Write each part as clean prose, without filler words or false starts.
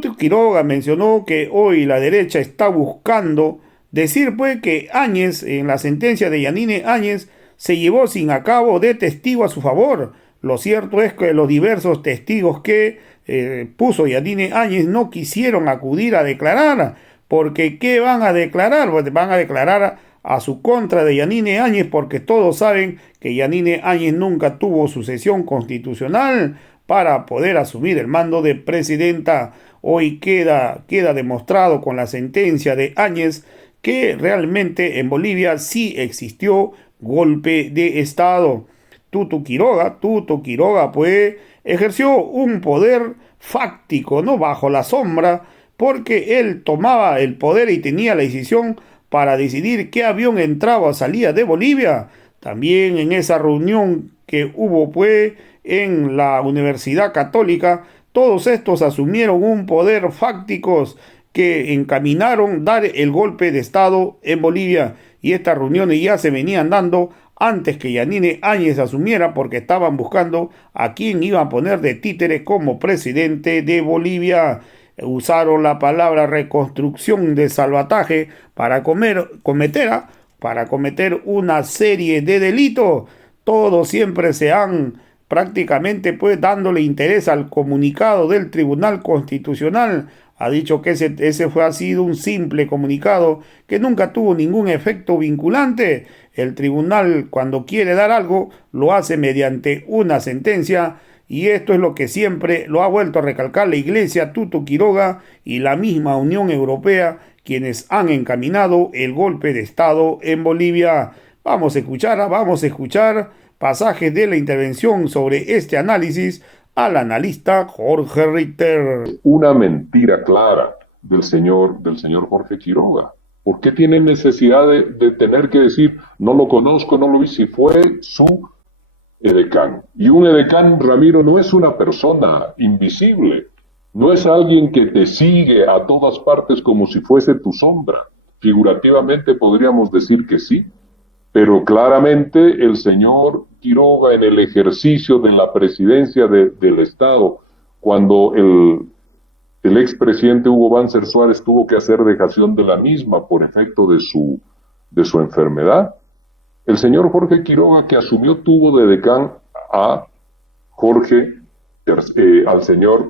Tuto Quiroga mencionó que hoy la derecha está buscando decir pues que Áñez, en la sentencia de Yanine Áñez, se llevó sin acabo de testigo a su favor. Lo cierto es que los diversos testigos que puso Yanine Áñez no quisieron acudir a declarar, porque ¿qué van a declarar? Pues van a declarar a su contra de Yanine Áñez, porque todos saben que Yanine Áñez nunca tuvo sucesión constitucional para poder asumir el mando de presidenta. Hoy queda demostrado con la sentencia de Áñez que realmente en Bolivia sí existió golpe de Estado. Tuto Quiroga, pues ejerció un poder fáctico, ¿no? Bajo la sombra, porque él tomaba el poder y tenía la decisión para decidir qué avión entraba o salía de Bolivia. También en esa reunión que hubo, pues, en la Universidad Católica, todos estos asumieron un poder fácticos que encaminaron dar el golpe de Estado en Bolivia, y estas reuniones ya se venían dando antes que Yanine Áñez asumiera, porque estaban buscando a quién iban a poner de títere como presidente de Bolivia. Usaron la palabra reconstrucción de salvataje para cometer una serie de delitos. Todos siempre se han prácticamente pues dándole interés al comunicado del Tribunal Constitucional. Ha dicho que ha sido un simple comunicado que nunca tuvo ningún efecto vinculante. El tribunal, cuando quiere dar algo, lo hace mediante una sentencia, y esto es lo que siempre lo ha vuelto a recalcar la Iglesia, Tuto Quiroga y la misma Unión Europea, quienes han encaminado el golpe de Estado en Bolivia. Vamos a escuchar pasajes de la intervención sobre este análisis al analista Jorge Richter. Una mentira clara del señor Jorge Quiroga. ¿Por qué tiene necesidad de tener que decir, no lo conozco, no lo vi, si fue su edecán? Y un edecán, Ramiro, no es una persona invisible, no es alguien que te sigue a todas partes como si fuese tu sombra. Figurativamente podríamos decir que sí, pero claramente el señor Quiroga, en el ejercicio de la presidencia del Estado, cuando el expresidente Hugo Banzer Suárez tuvo que hacer dejación de la misma por efecto de su enfermedad, el señor Jorge Quiroga, que asumió, tuvo de decán al señor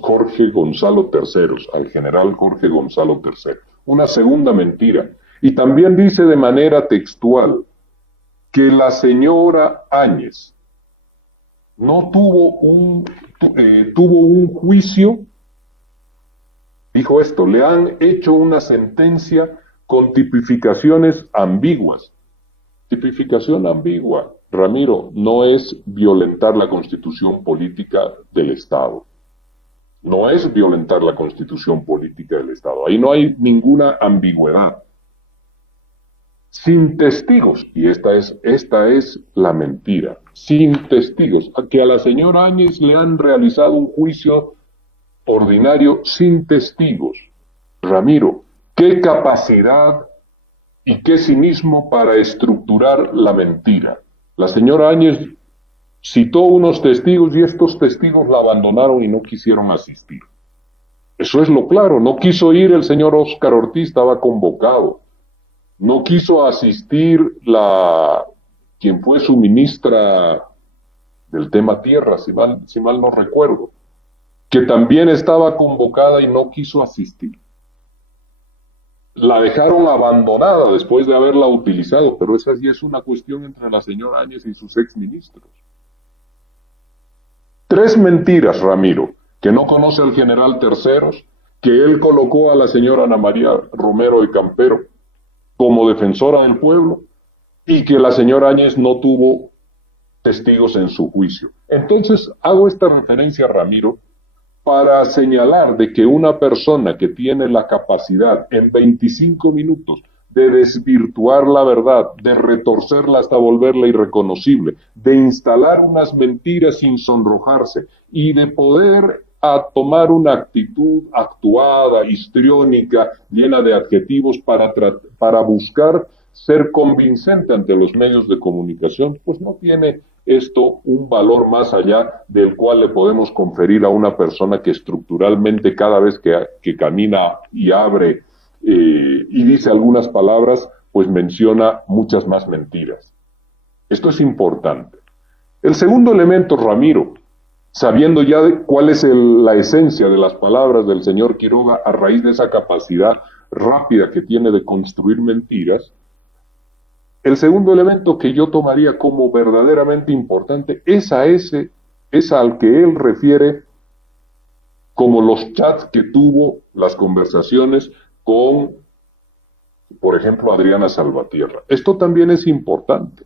Jorge Gonzalo Terceros, al general Jorge Gonzalo Terceros. Una segunda mentira. Y también dice de manera textual que la señora Áñez no tuvo un juicio, dijo esto, le han hecho una sentencia con tipificaciones ambiguas. Tipificación ambigua, Ramiro, no es violentar la constitución política del Estado. No es violentar la constitución política del Estado. Ahí no hay ninguna ambigüedad. Sin testigos, y esta es la mentira, sin testigos, que a la señora Áñez le han realizado un juicio ordinario sin testigos. Ramiro, qué capacidad y qué cinismo para estructurar la mentira. La señora Áñez citó unos testigos y estos testigos la abandonaron y no quisieron asistir. Eso es lo claro, no quiso ir el señor Óscar Ortiz, estaba convocado. No quiso asistir quien fue su ministra del tema tierra, si mal no recuerdo, que también estaba convocada y no quiso asistir. La dejaron abandonada después de haberla utilizado, pero esa sí es una cuestión entre la señora Áñez y sus exministros. 3 mentiras, Ramiro: que no conoce al general Terceros, que él colocó a la señora Ana María Romero de Campero como defensora del pueblo, y que la señora Áñez no tuvo testigos en su juicio. Entonces hago esta referencia, Ramiro, para señalar de que una persona que tiene la capacidad en 25 minutos de desvirtuar la verdad, de retorcerla hasta volverla irreconocible, de instalar unas mentiras sin sonrojarse y de poder tomar una actitud actuada, histriónica, llena de adjetivos para buscar ser convincente ante los medios de comunicación, pues no tiene esto un valor más allá del cual le podemos conferir a una persona que estructuralmente cada vez que camina y abre y dice algunas palabras, pues menciona muchas más mentiras. Esto es importante. El segundo elemento, Ramiro, sabiendo ya cuál es la esencia de las palabras del señor Quiroga a raíz de esa capacidad rápida que tiene de construir mentiras, el segundo elemento que yo tomaría como verdaderamente importante es al que él refiere como los chats que tuvo, las conversaciones con, por ejemplo, Adriana Salvatierra. Esto también es importante.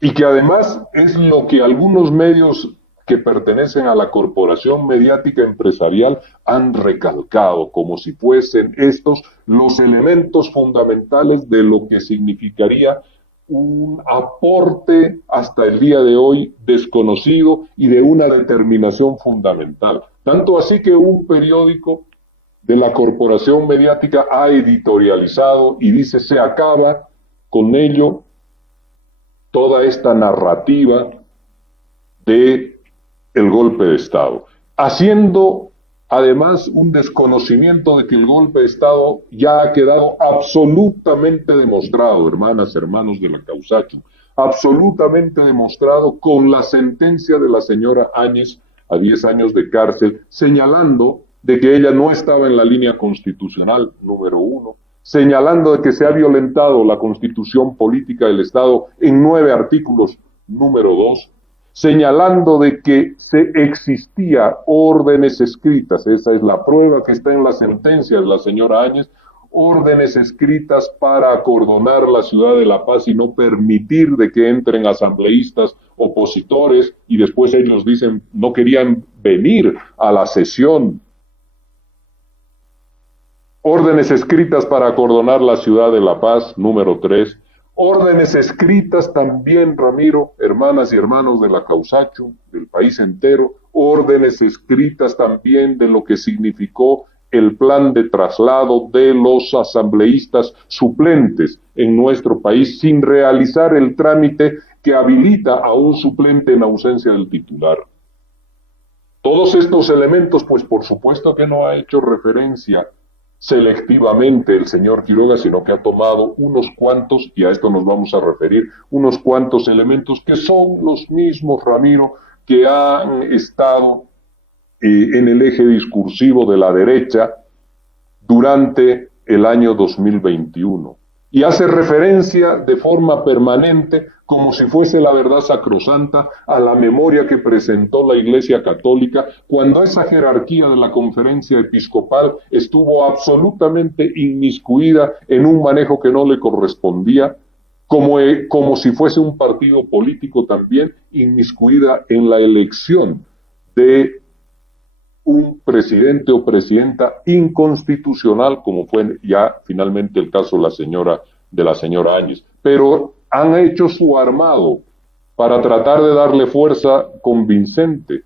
Y que además es lo que algunos medios que pertenecen a la corporación mediática empresarial han recalcado, como si fuesen estos los elementos fundamentales de lo que significaría un aporte hasta el día de hoy desconocido y de una determinación fundamental. Tanto así que un periódico de la corporación mediática ha editorializado y dice: se acaba con ello toda esta narrativa de el golpe de Estado, haciendo además un desconocimiento de que el golpe de Estado ya ha quedado absolutamente demostrado, hermanas, hermanos de la Causacho, absolutamente demostrado con la sentencia de la señora Áñez a 10 años de cárcel, señalando de que ella no estaba en la línea constitucional, número 1, señalando de que se ha violentado la constitución política del Estado en 9 artículos, número 2, señalando de que existía órdenes escritas, esa es la prueba que está en la sentencia de la señora Áñez, órdenes escritas para acordonar la ciudad de La Paz y no permitir de que entren asambleístas opositores, y después ellos dicen no querían venir a la sesión. Órdenes escritas para acordonar la ciudad de La Paz, número 3. Órdenes escritas también, Ramiro, hermanas y hermanos de la Causacho, del país entero, órdenes escritas también de lo que significó el plan de traslado de los asambleístas suplentes en nuestro país sin realizar el trámite que habilita a un suplente en ausencia del titular. Todos estos elementos, pues por supuesto que no ha hecho referencia selectivamente el señor Quiroga, sino que ha tomado unos cuantos, y a esto nos vamos a referir, unos cuantos elementos que son los mismos, Ramiro, que han estado en el eje discursivo de la derecha durante el año 2021. Y hace referencia de forma permanente, como si fuese la verdad sacrosanta, a la memoria que presentó la Iglesia Católica cuando esa jerarquía de la conferencia episcopal estuvo absolutamente inmiscuida en un manejo que no le correspondía, como si fuese un partido político también inmiscuida en la elección de un presidente o presidenta inconstitucional, como fue ya finalmente el caso de la señora Áñez. Pero han hecho su armado para tratar de darle fuerza convincente,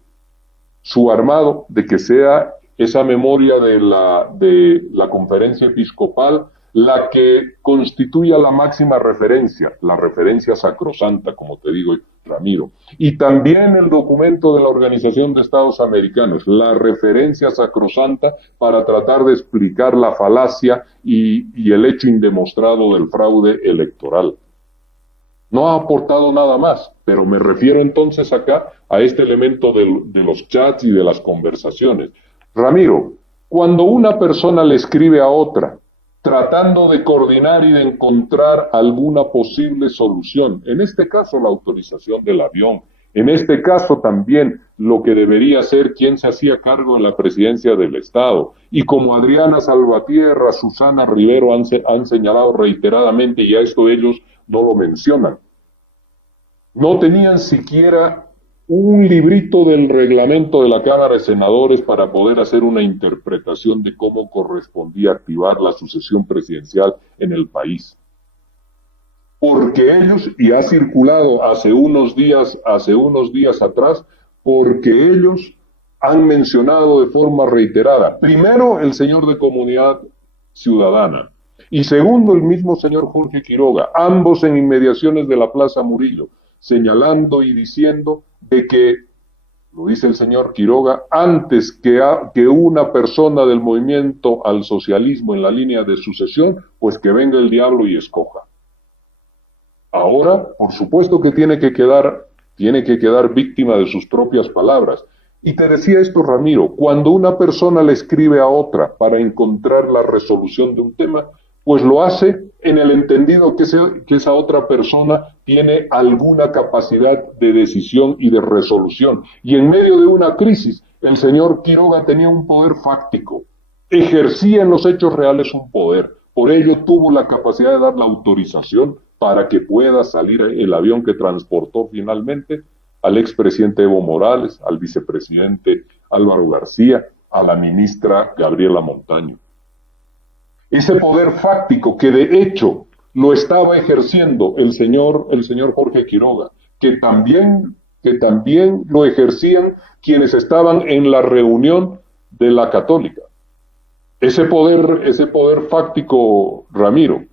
su armado de que sea esa memoria de la conferencia episcopal la que constituya la máxima referencia, la referencia sacrosanta, como te digo, Ramiro. Y también el documento de la Organización de Estados Americanos, la referencia sacrosanta para tratar de explicar la falacia y el hecho indemostrado del fraude electoral. No ha aportado nada más, pero me refiero entonces acá a este elemento de los chats y de las conversaciones. Ramiro, cuando una persona le escribe a otra, tratando de coordinar y de encontrar alguna posible solución, en este caso la autorización del avión, en este caso también lo que debería ser quien se hacía cargo de la presidencia del Estado, y como Adriana Salvatierra, Susana Rivero han señalado reiteradamente, y a esto ellos no lo mencionan, no tenían siquiera un librito del reglamento de la Cámara de Senadores para poder hacer una interpretación de cómo correspondía activar la sucesión presidencial en el país. Porque ellos, y ha circulado hace unos días atrás, porque ellos han mencionado de forma reiterada, primero el señor de Comunidad Ciudadana, y segundo el mismo señor Jorge Quiroga, ambos en inmediaciones de la Plaza Murillo, señalando y diciendo de que, lo dice el señor Quiroga, antes que una persona del movimiento al socialismo en la línea de sucesión, pues que venga el diablo y escoja. Ahora, por supuesto que tiene que quedar víctima de sus propias palabras. Y te decía esto, Ramiro, cuando una persona le escribe a otra para encontrar la resolución de un tema, pues lo hace en el entendido que esa otra persona tiene alguna capacidad de decisión y de resolución. Y en medio de una crisis, el señor Quiroga tenía un poder fáctico, ejercía en los hechos reales un poder, por ello tuvo la capacidad de dar la autorización para que pueda salir el avión que transportó finalmente al expresidente Evo Morales, al vicepresidente Álvaro García, a la ministra Gabriela Montaño. Ese poder fáctico que de hecho lo estaba ejerciendo el señor Jorge Quiroga, que también lo ejercían quienes estaban en la reunión de la Católica. Ese poder fáctico, Ramiro,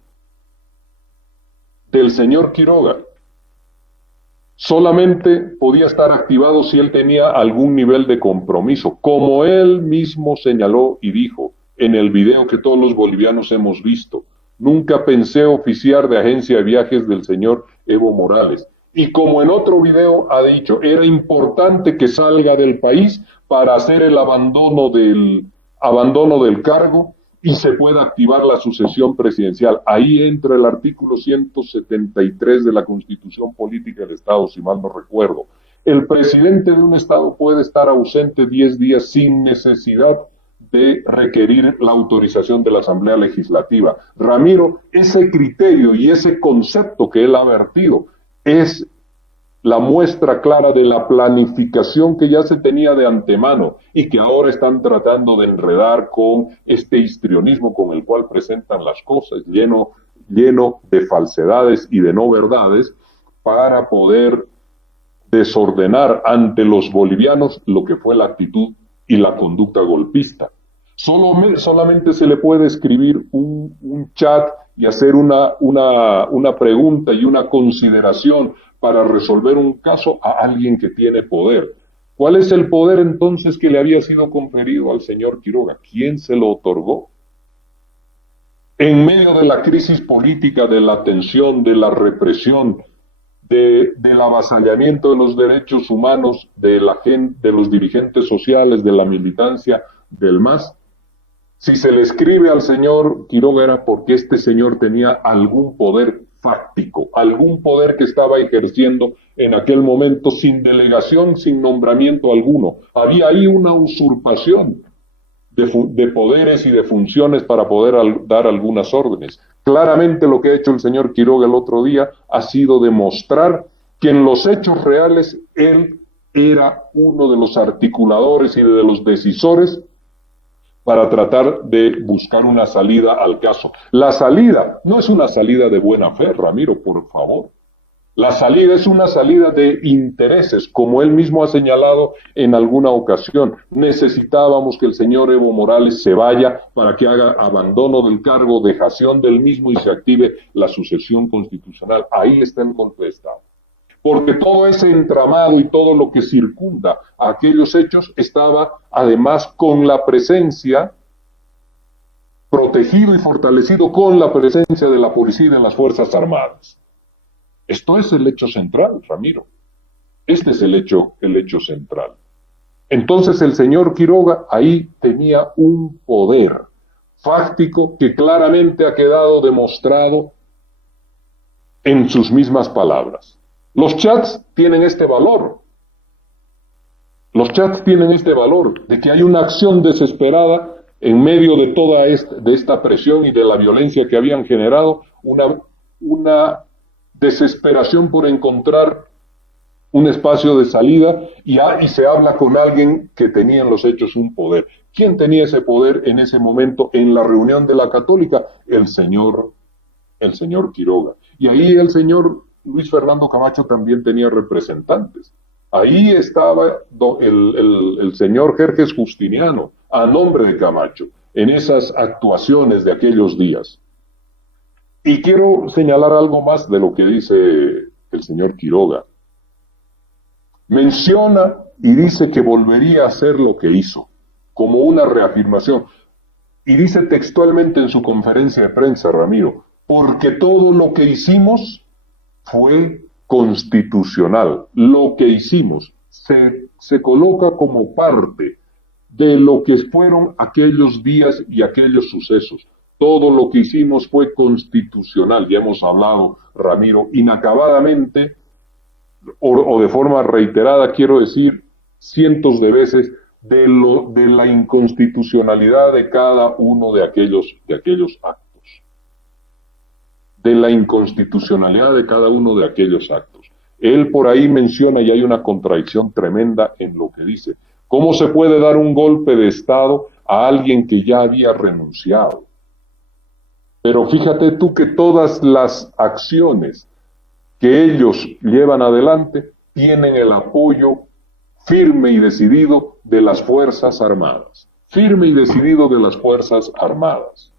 del señor Quiroga, solamente podía estar activado si él tenía algún nivel de compromiso, como él mismo señaló y dijo en el video que todos los bolivianos hemos visto. Nunca pensé oficiar de agencia de viajes del señor Evo Morales. Y como en otro video ha dicho, era importante que salga del país para hacer el abandono del cargo y se pueda activar la sucesión presidencial. Ahí entra el artículo 173 de la Constitución Política del Estado, si mal no recuerdo. El presidente de un Estado puede estar ausente 10 días sin necesidad de requerir la autorización de la Asamblea Legislativa. Ramiro, ese criterio y ese concepto que él ha vertido es la muestra clara de la planificación que ya se tenía de antemano y que ahora están tratando de enredar con este histrionismo con el cual presentan las cosas, lleno de falsedades y de no verdades, para poder desordenar ante los bolivianos lo que fue la actitud y la conducta golpista. Solamente se le puede escribir un chat y hacer una pregunta y una consideración para resolver un caso a alguien que tiene poder. ¿Cuál es el poder entonces que le había sido conferido al señor Quiroga? ¿Quién se lo otorgó? En medio de la crisis política, de la tensión, de la represión, del avasallamiento de los derechos humanos, de los dirigentes sociales, de la militancia, del MAS, si se le escribe al señor Quiroga era porque este señor tenía algún poder fáctico, algún poder que estaba ejerciendo en aquel momento sin delegación, sin nombramiento alguno. Había ahí una usurpación de poderes y de funciones para poder dar algunas órdenes. Claramente lo que ha hecho el señor Quiroga el otro día ha sido demostrar que en los hechos reales él era uno de los articuladores y de los decisores para tratar de buscar una salida al caso. La salida no es una salida de buena fe, Ramiro, por favor. La salida es una salida de intereses, como él mismo ha señalado en alguna ocasión. Necesitábamos que el señor Evo Morales se vaya para que haga abandono del cargo, dejación del mismo y se active la sucesión constitucional. Ahí está el golpe de Estado. Porque todo ese entramado y todo lo que circunda a aquellos hechos estaba además con la presencia, protegido y fortalecido con la presencia de la policía y de las Fuerzas Armadas. Esto es el hecho central, Ramiro. Este es el hecho central. Entonces el señor Quiroga ahí tenía un poder fáctico que claramente ha quedado demostrado en sus mismas palabras. Los chats tienen este valor. Los chats tienen este valor de que hay una acción desesperada en medio de toda esta presión y de la violencia que habían generado, una desesperación por encontrar un espacio de salida y se habla con alguien que tenía en los hechos un poder. ¿Quién tenía ese poder en ese momento en la reunión de la Católica? El señor Quiroga. Y ahí el señor Luis Fernando Camacho también tenía representantes. Ahí estaba el señor Jerjes Justiniano, a nombre de Camacho, en esas actuaciones de aquellos días. Y quiero señalar algo más de lo que dice el señor Quiroga. Menciona y dice que volvería a hacer lo que hizo, como una reafirmación. Y dice textualmente en su conferencia de prensa, Ramiro, porque todo lo que hicimos fue constitucional. Lo que hicimos se coloca como parte de lo que fueron aquellos días y aquellos sucesos. Todo lo que hicimos fue constitucional. Ya hemos hablado, Ramiro, inacabadamente o de forma reiterada, quiero decir, cientos de veces, de la inconstitucionalidad de cada uno de aquellos actos. De la inconstitucionalidad de cada uno de aquellos actos. Él por ahí menciona, y hay una contradicción tremenda en lo que dice, ¿cómo se puede dar un golpe de Estado a alguien que ya había renunciado? Pero fíjate tú que todas las acciones que ellos llevan adelante tienen el apoyo firme y decidido de las Fuerzas Armadas. Firme y decidido de las Fuerzas Armadas.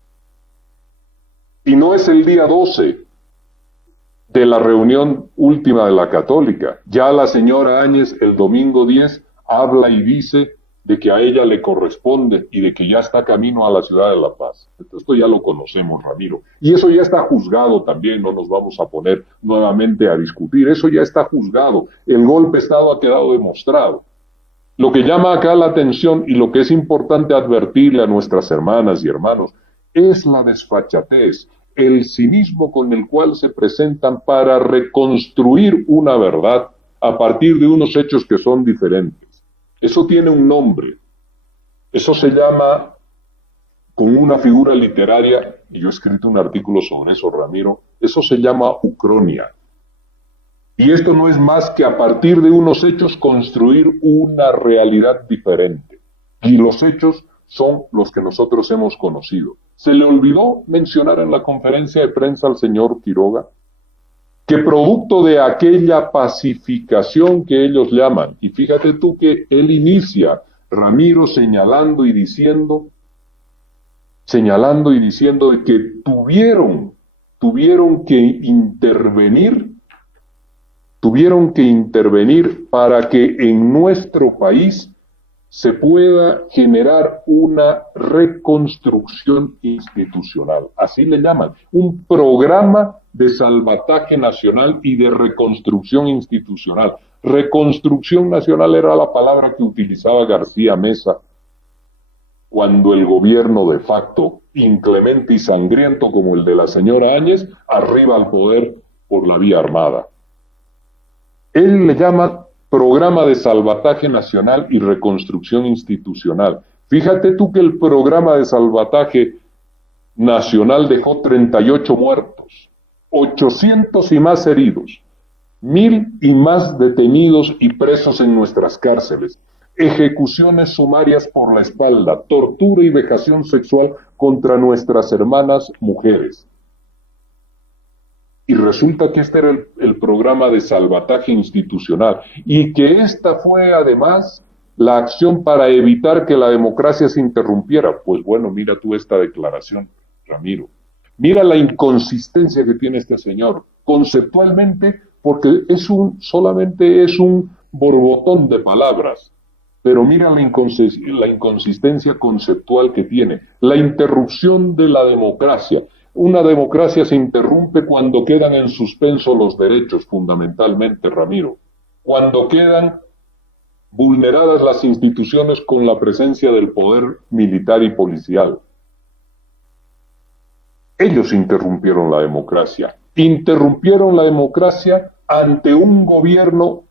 Y no es el día 12 de la reunión última de la Católica. Ya la señora Áñez el domingo 10 habla y dice de que a ella le corresponde y de que ya está camino a la ciudad de La Paz. Esto ya lo conocemos, Ramiro. Y eso ya está juzgado también, no nos vamos a poner nuevamente a discutir. Eso ya está juzgado. El golpe de Estado ha quedado demostrado. Lo que llama acá la atención y lo que es importante advertirle a nuestras hermanas y hermanos es la desfachatez, el cinismo con el cual se presentan para reconstruir una verdad a partir de unos hechos que son diferentes. Eso tiene un nombre. Eso se llama, con una figura literaria, y yo he escrito un artículo sobre eso, Ramiro, eso se llama ucronia. Y esto no es más que a partir de unos hechos construir una realidad diferente. Y los hechos son los que nosotros hemos conocido. Se le olvidó mencionar en la conferencia de prensa al señor Quiroga que producto de aquella pacificación que ellos llaman, y fíjate tú que él inicia, Ramiro, señalando y diciendo de que tuvieron que intervenir para que en nuestro país se pueda generar una reconstrucción institucional, así le llaman, un programa de salvataje nacional y de reconstrucción institucional. Reconstrucción nacional era la palabra que utilizaba García Meza cuando el gobierno de facto, inclemente y sangriento como el de la señora Áñez, arriba al poder por la vía armada. Él le llama Programa de Salvataje Nacional y Reconstrucción Institucional. Fíjate tú que el Programa de Salvataje Nacional dejó 38 muertos, 800 y más heridos, 1000 y más detenidos y presos en nuestras cárceles, ejecuciones sumarias por la espalda, tortura y vejación sexual contra nuestras hermanas mujeres. Y resulta que este era el programa de salvataje institucional y que esta fue además la acción para evitar que la democracia se interrumpiera. Pues bueno, mira tú esta declaración, Ramiro. Mira la inconsistencia que tiene este señor, conceptualmente, porque solamente es un borbotón de palabras, pero mira la inconsistencia conceptual que tiene, la interrupción de la democracia. Una democracia se interrumpe cuando quedan en suspenso los derechos, fundamentalmente, Ramiro. Cuando quedan vulneradas las instituciones con la presencia del poder militar y policial. Ellos interrumpieron la democracia. Interrumpieron la democracia ante un gobierno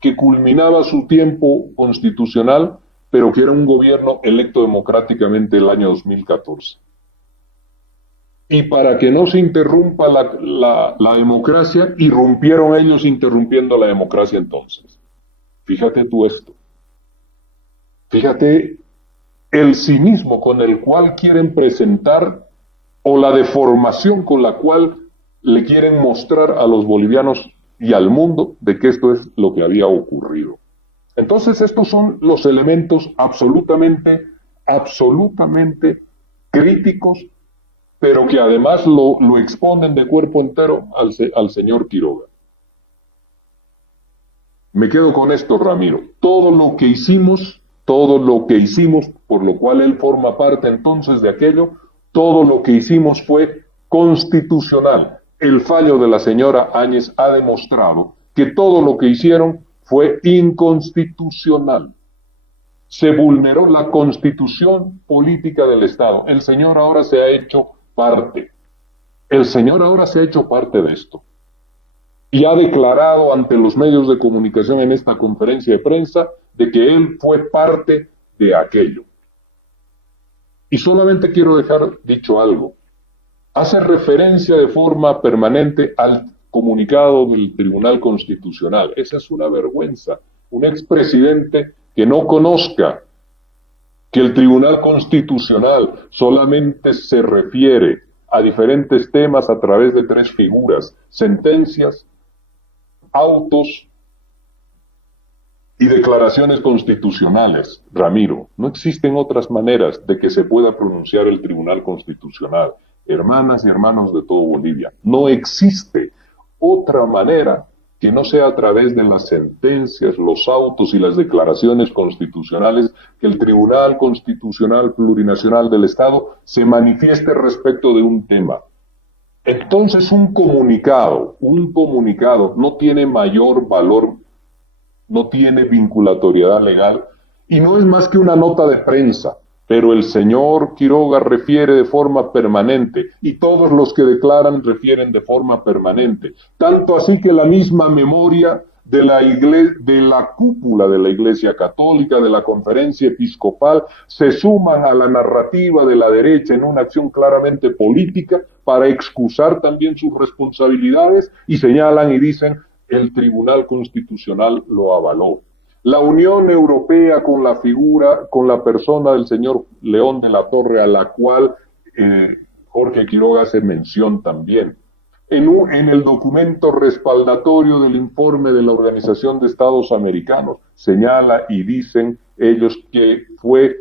que culminaba su tiempo constitucional, pero que era un gobierno electo democráticamente el año 2014. Y para que no se interrumpa la democracia, irrumpieron ellos interrumpiendo la democracia entonces. Fíjate tú esto. Fíjate el cinismo con el cual quieren presentar o la deformación con la cual le quieren mostrar a los bolivianos y al mundo de que esto es lo que había ocurrido. Entonces estos son los elementos absolutamente críticos, pero que además lo exponen de cuerpo entero al señor Quiroga. Me quedo con esto, Ramiro. Todo lo que hicimos, por lo cual él forma parte entonces de aquello, todo lo que hicimos fue constitucional. El fallo de la señora Áñez ha demostrado que todo lo que hicieron fue inconstitucional. Se vulneró la constitución política del Estado. El señor ahora se ha hecho parte. De esto. Y ha declarado ante los medios de comunicación en esta conferencia de prensa de que él fue parte de aquello. Y solamente quiero dejar dicho algo. Hace referencia de forma permanente al comunicado del Tribunal Constitucional. Esa es una vergüenza. Un expresidente que no conozca que el Tribunal Constitucional solamente se refiere a diferentes temas a través de 3 figuras: sentencias, autos y declaraciones constitucionales. Ramiro, no existen otras maneras de que se pueda pronunciar el Tribunal Constitucional. Hermanas y hermanos de todo Bolivia, no existe otra manera que no sea a través de las sentencias, los autos y las declaraciones constitucionales que el Tribunal Constitucional Plurinacional del Estado se manifieste respecto de un tema. Entonces un comunicado no tiene mayor valor, no tiene vinculatoriedad legal y no es más que una nota de prensa. Pero el señor Quiroga refiere de forma permanente y todos los que declaran refieren de forma permanente. Tanto así que la misma memoria de la cúpula de la Iglesia Católica, de la Conferencia Episcopal, se suman a la narrativa de la derecha en una acción claramente política para excusar también sus responsabilidades y señalan y dicen el Tribunal Constitucional lo avaló. La Unión Europea con la persona del señor León de la Torre, a la cual Jorge Quiroga hace mención también. En el documento respaldatorio del informe de la Organización de Estados Americanos, señala y dicen ellos que fue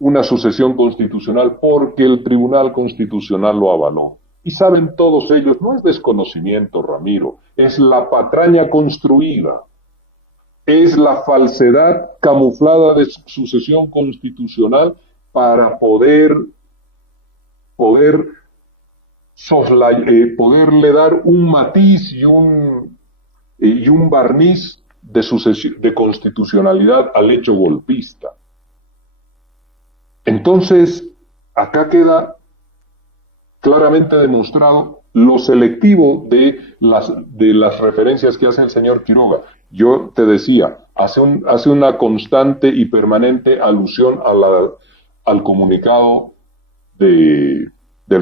una sucesión constitucional porque el Tribunal Constitucional lo avaló. Y saben todos ellos, no es desconocimiento, Ramiro, es la patraña construida. Es la falsedad camuflada de sucesión constitucional para poderle dar un matiz y un barniz de constitucionalidad al hecho golpista. Entonces, acá queda claramente demostrado lo selectivo de las referencias que hace el señor Quiroga. Yo te decía, hace una constante y permanente alusión al comunicado del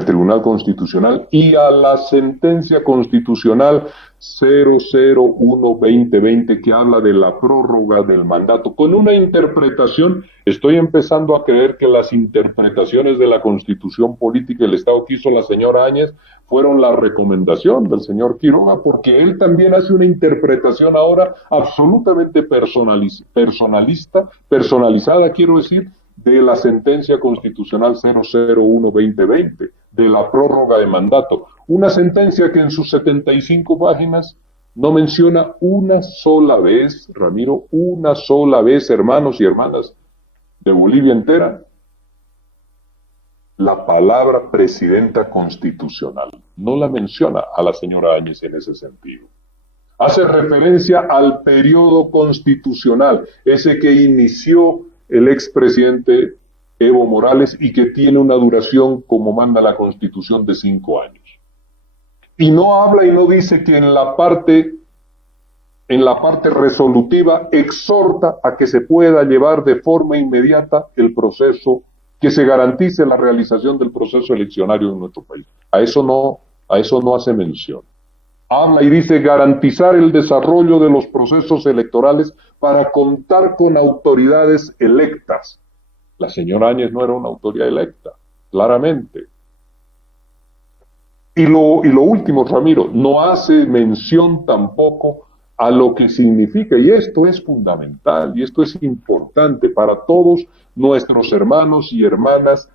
Tribunal Constitucional y a la sentencia constitucional 001-2020 que habla de la prórroga del mandato, con una interpretación. Estoy empezando a creer que las interpretaciones de la Constitución Política del Estado que hizo la señora Áñez fueron la recomendación del señor Quiroga, porque él también hace una interpretación ahora absolutamente personalizada, quiero decir, de la sentencia constitucional 001-2020, de la prórroga de mandato. Una sentencia que en sus 75 páginas no menciona una sola vez, Ramiro, una sola vez, hermanos y hermanas de Bolivia entera, la palabra presidenta constitucional. No la menciona a la señora Áñez en ese sentido. Hace referencia al periodo constitucional, ese que inició el expresidente Evo Morales y que tiene una duración, como manda la Constitución, de 5 años. Y no habla y no dice que en la parte resolutiva exhorta a que se pueda llevar de forma inmediata el proceso, que se garantice la realización del proceso eleccionario en nuestro país. A eso no hace mención. Habla y dice garantizar el desarrollo de los procesos electorales para contar con autoridades electas. La señora Áñez no era una autoridad electa, claramente. Y lo último, Ramiro, no hace mención tampoco a lo que significa, y esto es fundamental, y esto es importante para todos nuestros hermanos y hermanas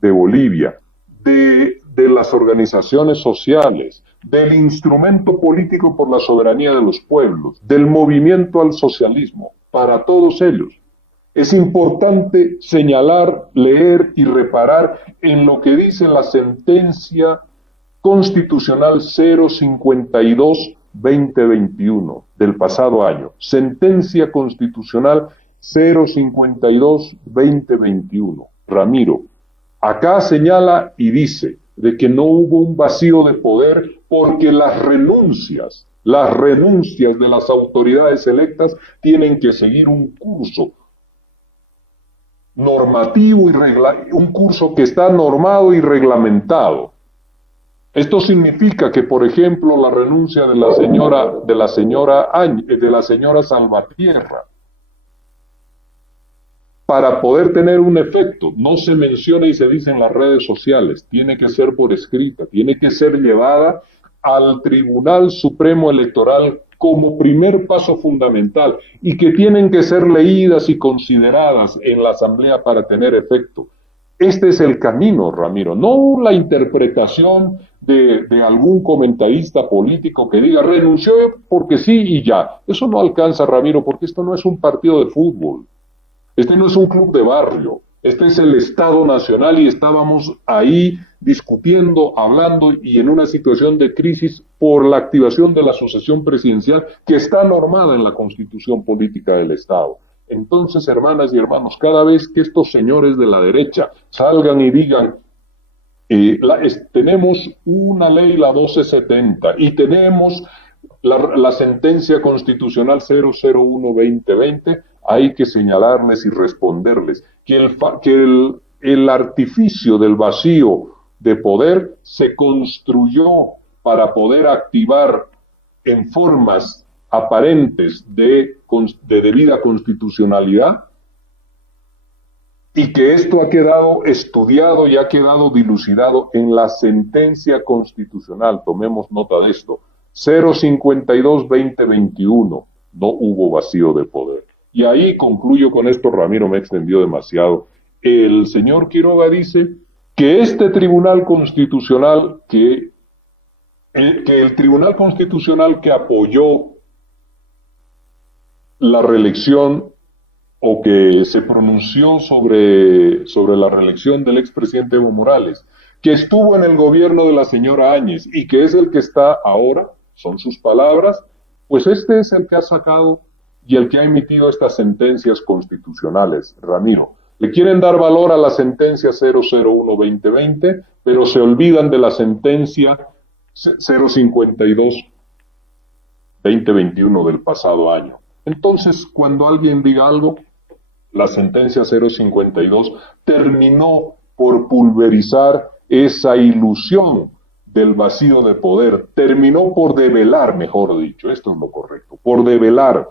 de Bolivia, de las organizaciones sociales, del instrumento político por la soberanía de los pueblos, del movimiento al socialismo, para todos ellos. Es importante señalar, leer y reparar en lo que dice la sentencia constitucional 052-2021 del pasado año. Sentencia constitucional 052-2021. Ramiro, acá señala y dice de que no hubo un vacío de poder porque las renuncias de las autoridades electas tienen que seguir un curso normativo un curso que está normado y reglamentado. Esto significa que, por ejemplo, la renuncia de la señora Salvatierra, para poder tener un efecto, no se menciona y se dice en las redes sociales, tiene que ser por escrita, tiene que ser llevada al Tribunal Supremo Electoral como primer paso fundamental y que tienen que ser leídas y consideradas en la Asamblea para tener efecto. Este es el camino, Ramiro, no la interpretación de algún comentarista político que diga renunció porque sí y ya. Eso no alcanza, Ramiro, porque esto no es un partido de fútbol. Este no es un club de barrio, este es el Estado Nacional y estábamos ahí discutiendo, hablando y en una situación de crisis por la activación de la sucesión presidencial que está normada en la Constitución Política del Estado. Entonces, hermanas y hermanos, cada vez que estos señores de la derecha salgan y digan tenemos una ley, la 1270, y tenemos la sentencia constitucional 001-2020, hay que señalarles y responderles que el artificio del vacío de poder se construyó para poder activar en formas aparentes de debida constitucionalidad y que esto ha quedado estudiado y ha quedado dilucidado en la sentencia constitucional. Tomemos nota de esto. 052-2021. No hubo vacío de poder. Y ahí concluyo con esto, Ramiro, me extendió demasiado. El señor Quiroga dice que este Tribunal Constitucional, que el Tribunal Constitucional que apoyó la reelección o que se pronunció sobre la reelección del expresidente Evo Morales, que estuvo en el gobierno de la señora Áñez y que es el que está ahora, son sus palabras, pues este es el que ha sacado y el que ha emitido estas sentencias constitucionales, Ramiro. Le quieren dar valor a la sentencia 001-2020, pero se olvidan de la sentencia 052-2021 del pasado año. Entonces, cuando alguien diga algo, la sentencia 052 terminó por pulverizar esa ilusión del vacío de poder, terminó por develar, mejor dicho, esto es lo correcto, por develar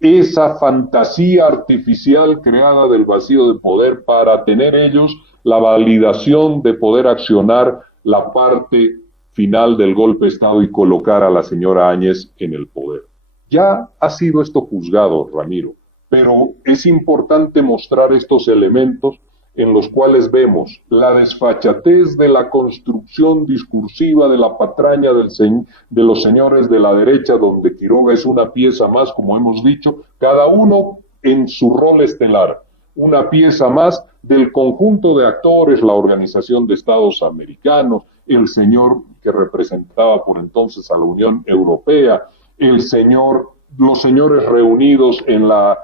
esa fantasía artificial creada del vacío de poder para tener ellos la validación de poder accionar la parte final del golpe de Estado y colocar a la señora Áñez en el poder. Ya ha sido esto juzgado, Ramiro, pero es importante mostrar estos elementos en los cuales vemos la desfachatez de la construcción discursiva de la patraña de los señores de la derecha, donde Quiroga es una pieza más, como hemos dicho, cada uno en su rol estelar, una pieza más del conjunto de actores, la Organización de Estados Americanos, el señor que representaba por entonces a la Unión Europea, los señores reunidos en la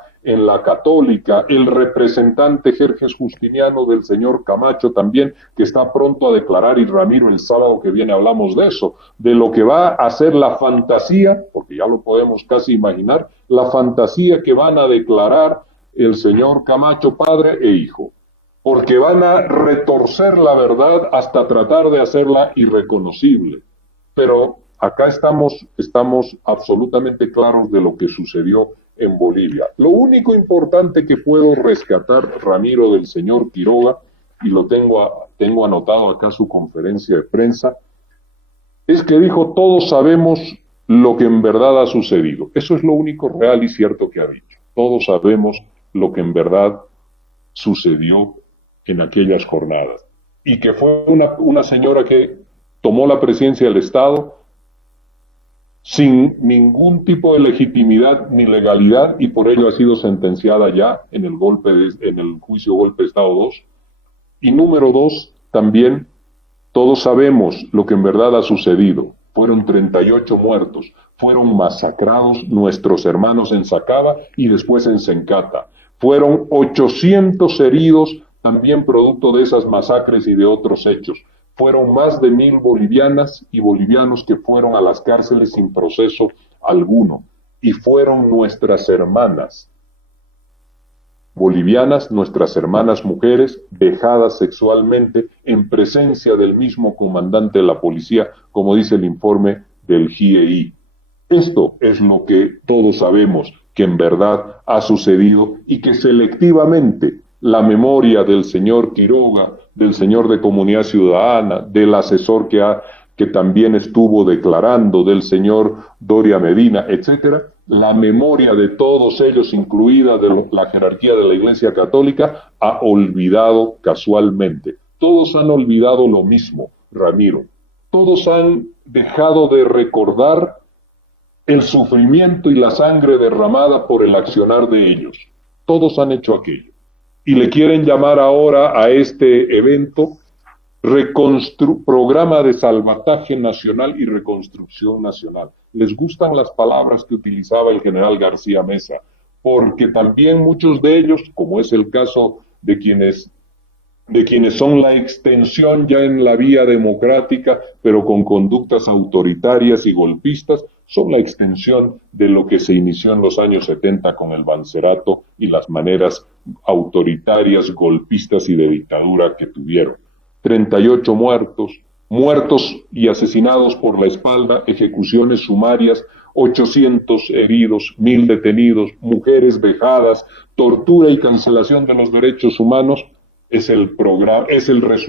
Católica, el representante Jerjes Justiniano del señor Camacho también, que está pronto a declarar, y Ramiro, el sábado que viene hablamos de eso, de lo que va a ser la fantasía, porque ya lo podemos casi imaginar, la fantasía que van a declarar el señor Camacho, padre e hijo, porque van a retorcer la verdad hasta tratar de hacerla irreconocible. Pero acá estamos absolutamente claros de lo que sucedió en Bolivia. Lo único importante que puedo rescatar, Ramiro, del señor Quiroga, y lo tengo anotado acá su conferencia de prensa, es que dijo: todos sabemos lo que en verdad ha sucedido. Eso es lo único real y cierto que ha dicho. Todos sabemos lo que en verdad sucedió en aquellas jornadas. Y que fue una señora que tomó la presidencia del Estado sin ningún tipo de legitimidad ni legalidad, y por ello ha sido sentenciada ya en el juicio golpe de Estado 2. Y número 2, también todos sabemos lo que en verdad ha sucedido. Fueron 38 muertos, fueron masacrados nuestros hermanos en Sacaba y después en Sencata. Fueron 800 heridos, también producto de esas masacres y de otros hechos. Fueron más de 1000 bolivianas y bolivianos que fueron a las cárceles sin proceso alguno. Y fueron nuestras hermanas bolivianas, nuestras hermanas mujeres, vejadas sexualmente en presencia del mismo comandante de la policía, como dice el informe del GIEI. Esto es lo que todos sabemos que en verdad ha sucedido, y que selectivamente la memoria del señor Quiroga, del señor de Comunidad Ciudadana, del asesor que también estuvo declarando, del señor Doria Medina, etcétera, la memoria de todos ellos, incluida de la jerarquía de la Iglesia Católica, ha olvidado casualmente. Todos han olvidado lo mismo, Ramiro. Todos han dejado de recordar el sufrimiento y la sangre derramada por el accionar de ellos. Todos han hecho aquello. Y le quieren llamar ahora a este evento Programa de Salvataje Nacional y Reconstrucción Nacional. Les gustan las palabras que utilizaba el general García Meza, porque también muchos de ellos, como es el caso de quienes son la extensión ya en la vía democrática, pero con conductas autoritarias y golpistas, son la extensión de lo que se inició en los años 70 con el Bancerato y las maneras autoritarias, golpistas y de dictadura que tuvieron. 38 muertos y asesinados por la espalda, ejecuciones sumarias, 800 heridos, 1000 detenidos, mujeres vejadas, tortura y cancelación de los derechos humanos, es el resultado